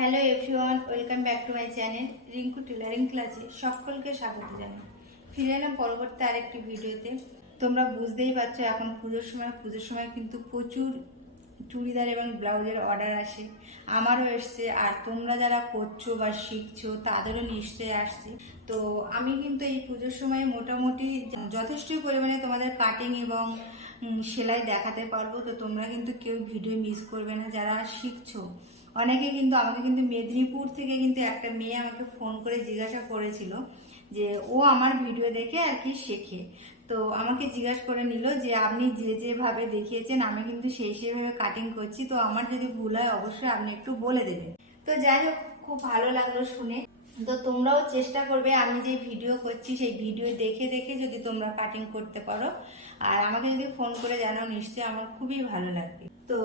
Hello everyone welcome back to my channel Rinku tailoring ক্লাসে সকলকে স্বাগত জানাই। ফিরে এলাম পরবর্তী আরেকটি ভিডিওতে। তোমরা বুঝতেই পারছ, এখন পুজোর সময় পুজোর সময় কিন্তু প্রচুর চুড়িদার এবং ব্লাউজের অর্ডার আসে। আমারও এসছে, আর তোমরা যারা করছ বা শিখছো, তাদেরও নিশ্চয়ই আসছে। তো আমি কিন্তু এই পুজোর সময় মোটামুটি যথেষ্ট পরিমাণে তোমাদের কাটিং এবং সেলাই দেখাতে পারব। তো তোমরা কিন্তু কেউ ভিডিও মিস করবে না, যারা শিখছো। অনেকে কিন্তু, আমাকে কিন্তু মেদিনীপুর থেকে কিন্তু একটা মেয়ে আমাকে ফোন করে জিজ্ঞাসা করেছিল যে, ও আমার ভিডিও দেখে আর কি শেখে? তো আমাকে জিজ্ঞাসা করে নিল যে, আপনি যে যেভাবে দেখিয়েছেন, আমি কিন্তু সেই সেইভাবে কাটিং করছি। তো আমার যদি ভুল হয়, অবশ্যই আপনি একটু বলে দেবেন। তো যাই হোক, খুব ভালো লাগল শুনে। তো তোমরাও চেষ্টা করবে, আমি যে ভিডিও করছি সেই ভিডিও দেখে দেখে যদি তোমরা কাটিং করতে পারো। আর আমাকে যদি ফোন করে জানাও, নিশ্চয়ই আমার খুবই ভালো লাগবে। তো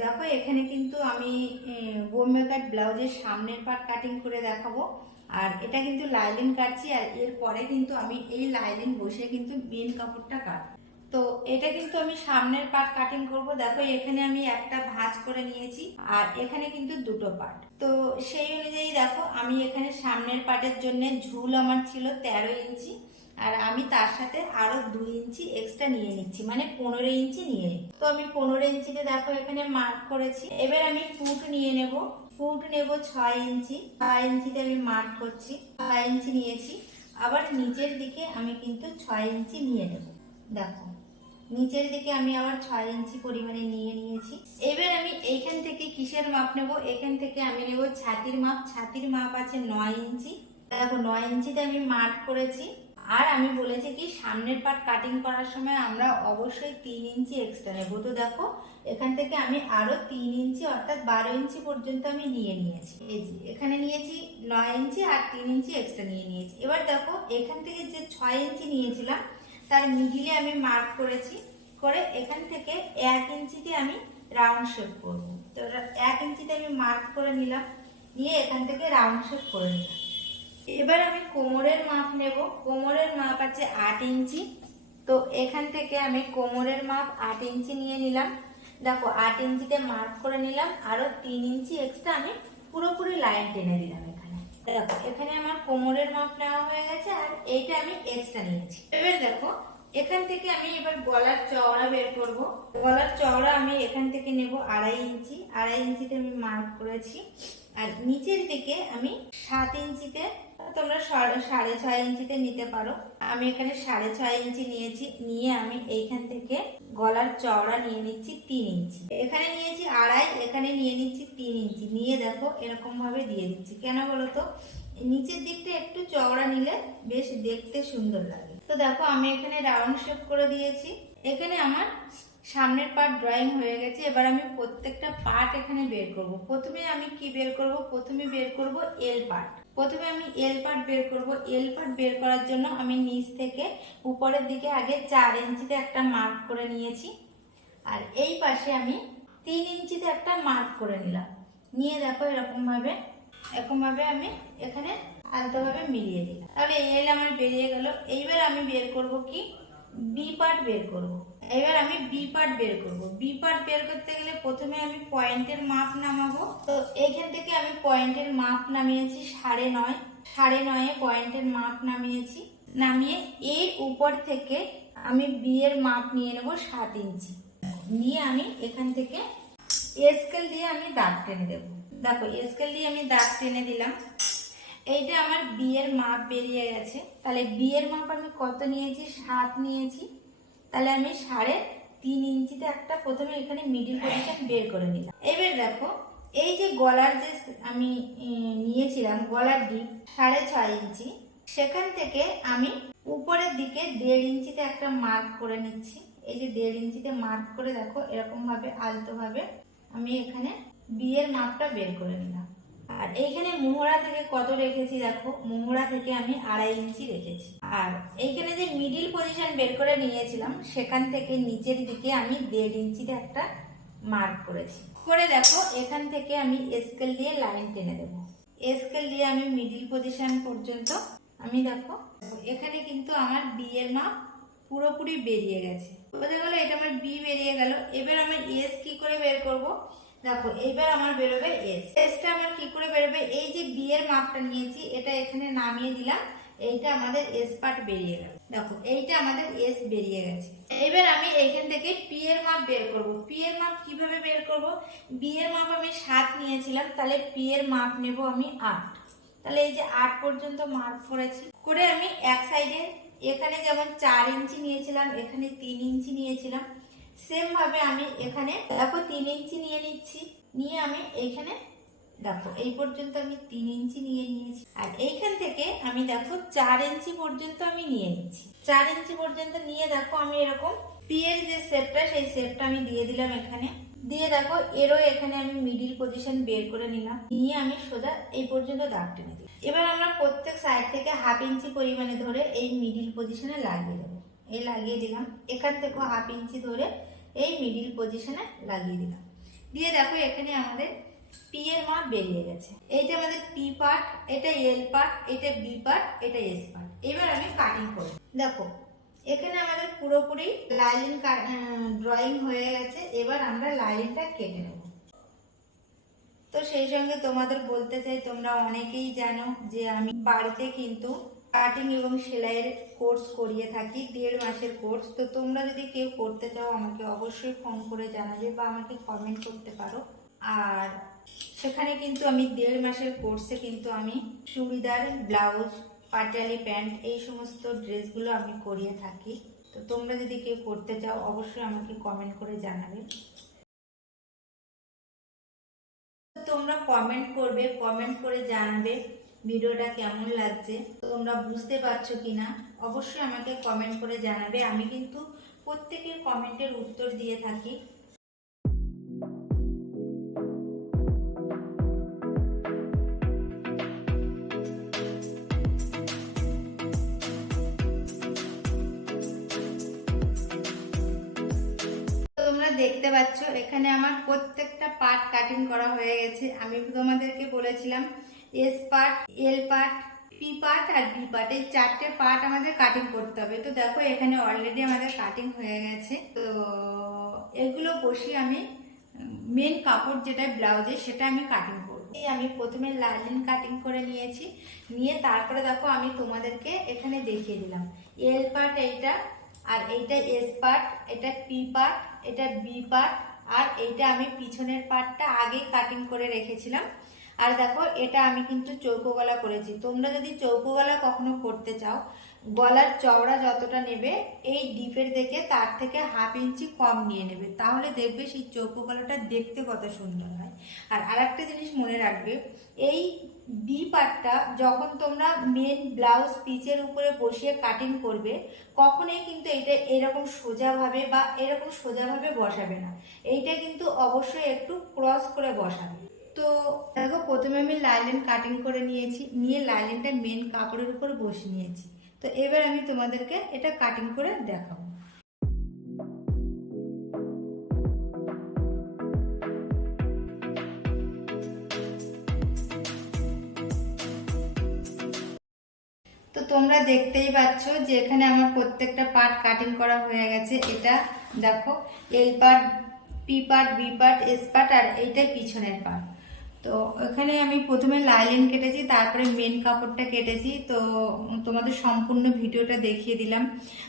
দেখো, এখানে কিন্তু আমি বোম্বে কাট ব্লাউজের সামনের পার্ট কাটিং করে দেখাবো। আর এটা কিন্তু লাইলিন কাটছি, আর এরপরে কিন্তু আমি এই লাইলিন বসে কিন্তু মেন কাপড়টা কাটবো। তো এটা কিন্তু আমি সামনের পার্ট কাটিং করব। দেখো, এখানে আমি একটা ভাঁজ করে নিয়েছি আর এখানে কিন্তু দুটো পার্ট তো সেই অনুযায়ী দেখো, আমি এখানে সামনের পার্টের জন্য ঝুল আমার ছিল তেরো ইঞ্চি আর আমি তার সাথে আরও দুই ইঞ্চি এক্সট্রা নিয়ে নিচ্ছি মানে পনেরো ইঞ্চি নিয়ে। তো আমি পনেরো ইঞ্চিতে দেখো, এখানে মার্ক করেছি। এবার আমি ফুট নিয়ে নেব। ফুট নেব ছয় ইঞ্চি। ছয় ইঞ্চিতে আমি মার্ক করছি। ছয় ইঞ্চি নিয়েছি। আবার নিচের দিকে আমি কিন্তু ছয় ইঞ্চি নিয়ে নেব। দেখো। নিচের দিকে আমি আবার ছয় ইঞ্চি পরিমাণে নিয়ে নিয়েছি। এবার আমি এইখান থেকে কিসের মাপ নেব? এখান থেকে আমি নেব ছাতির মাপ। ছাতির মাপ আছে নয় ইঞ্চি। দেখো, নয় ইঞ্চিতে আমি মার্ক করেছি। আর আমি বলেছি কি, সামনের পার্ট কাটিং করার সময় আমরা অবশ্যই তিন ইঞ্চি এক্সট্রা নেব। তো দেখো, এখান থেকে আমি আরও তিন ইঞ্চি, অর্থাৎ বারো ইঞ্চি পর্যন্ত আমি নিয়ে নিয়েছি। এই এখানে নিয়েছি নয় ইঞ্চি আর তিন ইঞ্চি এক্সট্রা নিয়ে নিয়েছি। এবার দেখো, এখান থেকে যে ছয় ইঞ্চি নিয়েছিলাম তার মিডিলে আমি মার্ক করেছি, করে এখান থেকে এক ইঞ্চিতে আমি রাউন্ড শেপ করব। তো এক ইঞ্চিতে আমি মার্ক করে নিলাম, নিয়ে এখান থেকে রাউন্ড শেপ করে নিলাম। এবার আমি কোমরের মাপ নেব। কোমরের মাপ আছে আট ইঞ্চি। তো এখান থেকে আমি কোমরের মাপ আট ইঞ্চি নিয়ে নিলাম। দেখো, আট ইঞ্চিতে মার্ক করে নিলাম। আরও তিন ইঞ্চি এক্সট্রা আমি পুরোপুরি লাইন টেনে দিলাম। দেখো, এখানে আমার কোমরের মাপ নেওয়া হয়ে গেছে আর এইটা আমি এক্সট্রা নিয়েছি। এবার দেখো, এখান থেকে আমি এবার গলার চওড়া বের করব। গলার চওড়া আমি এখান থেকে নেব আড়াই ইঞ্চি। আড়াই ইঞ্চিতে আমি মার্ক করেছি। আর নিচের দিকে আমি সাত ইঞ্চিতে তোমরা সাড়ে ছয় ইঞ্চিতে নিতে পারো। আমি এখানে সাড়ে ছয় ইঞ্চি নিয়েছি, নিয়ে আমি এইখান থেকে গলার চওড়া নিয়ে নিচ্ছি তিন ইঞ্চি। এখানে নিয়েছি আড়াই, এখানে নিয়ে নিচ্ছি তিন ইঞ্চি। নিয়ে দেখো এরকম ভাবে দিয়ে দিচ্ছি। কেন বলো তো? নিচের দিকটা একটু চওড়া নিলে বেশ দেখতে সুন্দর লাগে। তো দেখো আমি এখানে রাউন্ড শেপ করে দিয়েছি। এখানে আমার সামনের পার্ট ড্রয়িং হয়ে গেছে, এবার আমি প্রত্যেকটা পার্ট এখানে বের করব। প্রথমে আমি কি বের করব? প্রথমে বের করব এল পার্ট প্রথমে আমি এল পার্ট বের করব। এল পার্ট বের করার জন্য আমি নিচ থেকে উপরের দিকে আগে চার ইঞ্চিতে একটা মার্ক করে নিয়েছি। আর এই পাশে আমি তিন ইঞ্চিতে একটা মার্ক করে নিলাম। নিয়ে দেখো এরকম ভাবে এরকম ভাবে আমি এখানে আলতোভাবে মিলিয়ে দিলাম। তাহলে এল আমার বেরিয়ে গেল। এইবার আমি বের করব কি? বি পার্ট বের করব। এবার আমি বি পার্ট বের করব। বি পার্ট বের করতে গেলে প্রথমে আমি পয়েন্টের মাপ নামাবো। তো এইখান থেকে আমি পয়েন্টের মাপ নামিয়েছি সাড়ে নয়। সাড়ে নয়ে পয়েন্টের মাপ নামিয়েছি। নামিয়ে এর উপর থেকে আমি বি এর মাপ নিয়ে নেব সাত ইঞ্চি। নিয়ে আমি এখান থেকে স্কেল দিয়ে আমি দাগ টেনে দেবো। দেখো স্কেল দিয়ে আমি দাগ টেনে দিলাম। এইটা আমার বিয়ের মাপ বেরিয়ে গেছে। তাহলে বিয়ের মাপ আমি কত নিয়েছি? সাত নিয়েছি। তাহলে আমি সাড়ে তিন ইঞ্চিতে একটা প্রথমে এখানে মিডিল পজিশন বের করে নিলাম। এবার দেখো, এই যে গলার যে আমি নিয়েছিলাম গলার ডিপ সাড়ে ছয় ইঞ্চি, সেখান থেকে আমি উপরের দিকে দেড় ইঞ্চিতে একটা মার্ক করে নিচ্ছি। এই যে দেড় ইঞ্চিতে মার্ক করে দেখো, এরকমভাবে, আলতোভাবে আমি এখানে বিয়ের মাপটা বের করে নিলাম। আর এইখানে মোহরা থেকে কত রেখেছি দেখো? মোহরা থেকে আমি আড়াই ইঞ্চি রেখেছি। আর এইখানে যে মিডিল পজিশন বের করে নিয়েছিলাম, সেখান থেকে নিচের দিকে আমি দেড় ইঞ্চিতে একটা মার্ক করেছি। করে দেখো, এখান থেকে আমি স্কেল দিয়ে লাইন টেনে দেবো। স্কেল দিয়ে আমি মিডিল পজিশন পর্যন্ত, আমি দেখো, এখানে কিন্তু আমার বি এর মাপ পুরোপুরি বেরিয়ে গেছে। বোঝা গেল এটা আমার বি বেরিয়ে গেল। এবার আমি এস কি করে বের করব? দেখো, এইবার আমার বেরোবে এস এসটা আমার কি করে বেরোবে? এই যে বি এর মাপটা নিয়েছি, এটা এখানে নামিয়ে দিলাম। এইটা আমাদের এস পার্ট বেরিয়ে গেল। দেখো, এইটা আমাদের এস বেরিয়ে গেছে। এবার আমি এইখান থেকে পি এর মাপ বের করব। পি এর মাপ কীভাবে বের করব? বি এর মাপ আমি সাত নিয়েছিলাম, তাহলে পি এর মাপ নেব আমি আট। তাহলে এই যে আট পর্যন্ত মার্ক করেছি। করে আমি এক সাইডে এখানে যেমন চার ইঞ্চি নিয়েছিলাম, এখানে তিন ইঞ্চি নিয়েছিলাম। সেম ভাবে আমি এখানে দেখো তিন ইঞ্চি নিয়ে নিচ্ছি। নিয়ে আমি এইখানে দেখো, এই পর্যন্ত আমি তিন ইঞ্চি নিয়ে নিয়েছি। আর এইখান থেকে আমি দেখো চার ইঞ্চি পর্যন্ত আমি নিয়ে নিচ্ছি। চার ইঞ্চি পর্যন্ত নিয়ে দেখো আমি এরকম পি এর যে শেপটা সেই শেপটা আমি দিয়ে দিলাম এখানে। দিয়ে দেখো এরও এখানে আমি মিডিল পজিশন বের করে নিলাম। নিয়ে আমি সোজা এই পর্যন্ত দাগ টেনে দিই এবার আমরা প্রত্যেক সাইড থেকে হাফ ইঞ্চি পরিমাণে ধরে এই মিডিল পজিশনে লাগিয়ে দেবো। এই লাগিয়ে দিলাম। এখান থেকে হাফ ইঞ্চি ধরে এই মিডিল পজিশনে লাগিয়ে দিলাম। দিয়ে দেখো এখানে আমাদের পি এর মাপ বেরিয়ে গেছে। এইটা আমাদের পি পার্ট এটা এল পার্ট এটা বি পার্ট এটা এস পার্ট এবার আমি কাটিং করব। দেখো, এখানে আমাদের পুরোপুরি লাইন ড্রয়িং হয়ে গেছে। এবার আমরা লাইনটা কেটে নেব। তো সেই সঙ্গে তোমাদের বলতে চাই, তোমরা অনেকেই জানো যে আমি বাড়িতে কিন্তু কাটিং এবং সেলাইয়ের কোর্স করিয়ে থাকি, দেড় মাসের কোর্স তো তোমরা যদি কেউ করতে চাও, আমাকে অবশ্যই ফোন করে জানাবে বা আমাকে কমেন্ট করতে পারো। আর সেখানে কিন্তু আমি দেড় মাসের কোর্সে কিন্তু আমি চুড়িদার ব্লাউজ পাটালি প্যান্ট এই সমস্ত ড্রেসগুলো আমি করিয়ে থাকি। তো তোমরা যদি কেউ করতে চাও, অবশ্যই আমাকে কমেন্ট করে জানাবে। তোমরা কমেন্ট করবে কমেন্ট করে জানাবে। ভিডিওটা কেমন লাগছে, তোমরা বুঝতে পারছ কিনা, অবশ্যই আমাকে কমেন্ট করে জানাবে। আমি কিন্তু প্রত্যেকের কমেন্টের উত্তর দিয়ে থাকি। দেখতে পাচ্ছ, এখানে আমার প্রত্যেকটা পার্ট কাটিং করা হয়ে গেছে। আমি তোমাদেরকে বলেছিলাম S part L part P part আর বি পার্ট এই চারটে পার্ট আমাদের কাটিং করতে হবে। তো দেখো, এখানে অলরেডি আমাদের কাটিং হয়ে গেছে। তো এগুলো বসিয়ে আমি মেন কাপড় যেটা ব্লাউজে সেটা আমি কাটিং করব। আমি প্রথমে লাইনিং কাটিং করে নিয়েছি। নিয়ে তারপরে দেখো, আমি তোমাদেরকে এখানে দেখিয়ে দিলাম। এল পার্ট এইটা, আর এইটা এস পার্ট এটা পি পার্ট এটা বি পার্ট আর এইটা আমি পিছনের পার্টটা আগেই কাটিং করে রেখেছিলাম। আর দেখো, এটা আমি কিন্তু চৌকো গলা করেছি। তোমরা যদি চৌকো গলা কখনো করতে চাও, গলার চওড়া যতটা নেবে, এই ডিপের দেখে তার থেকে হাফ ইঞ্চি কম নিয়ে নেবে। তাহলে দেখবে সেই চৌকো গলাটা দেখতে কত সুন্দর হয়। আর আরেকটা জিনিস মনে রাখবে, এই বি পার্টটা যখন তোমরা মেন ব্লাউজ পিচের উপরে বসিয়ে কাটিং করবে, কখনোই কিন্তু এটা এরকম সোজাভাবে বা এরকম সোজাভাবে বসাবে না। এইটা কিন্তু অবশ্যই একটু ক্রস করে বসাবে। তো দেখো প্রথমে আমি লাইলেন কাটিং করে নিয়েছি, নিয়ে লাইলেনটা মেন কাপড়ের উপর বসে নিয়েছি। তো এবার আমি তোমাদেরকে এটা কাটিং করে দেখাবো। তো তোমরা দেখতেই পাচ্ছ যে এখানে আমার প্রত্যেকটা পার্ট কাটিং করা হয়ে গেছে। এটা দেখো L part P part B part S part আর এইটাই পিছনের পার্ট তো এখানে আমি প্রথমে লাইলিন কেটেছি, তারপরে মেন কাপড়টা কেটেছি। তো তোমাদের সম্পূর্ণ ভিডিওটা দেখিয়ে দিলাম।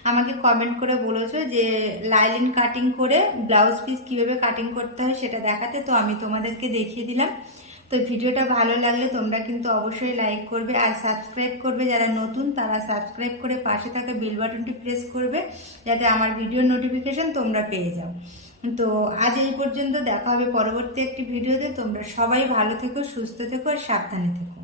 আমাকে কমেন্ট করে বলেছ যে লাইলিন কাটিং করে ব্লাউজ পিস কীভাবে কাটিং করতে হয় সেটা দেখাতে, তো আমি তোমাদেরকে দেখিয়ে দিলাম। তো ভিডিওটা ভালো লাগলে তোমরা কিন্তু অবশ্যই লাইক করবে আর সাবস্ক্রাইব করবে। যারা নতুন, তারা সাবস্ক্রাইব করে পাশে থাকা বেল বাটনটি প্রেস করবে, যাতে আমার ভিডিওর নোটিফিকেশন তোমরা পেয়ে যাও। তো আজ এই পর্যন্ত দেখা হবে পরবর্তী একটি ভিডিওতে। তোমরা সবাই ভালো থেকো, সুস্থ থেকো আর সাবধানে থেকো।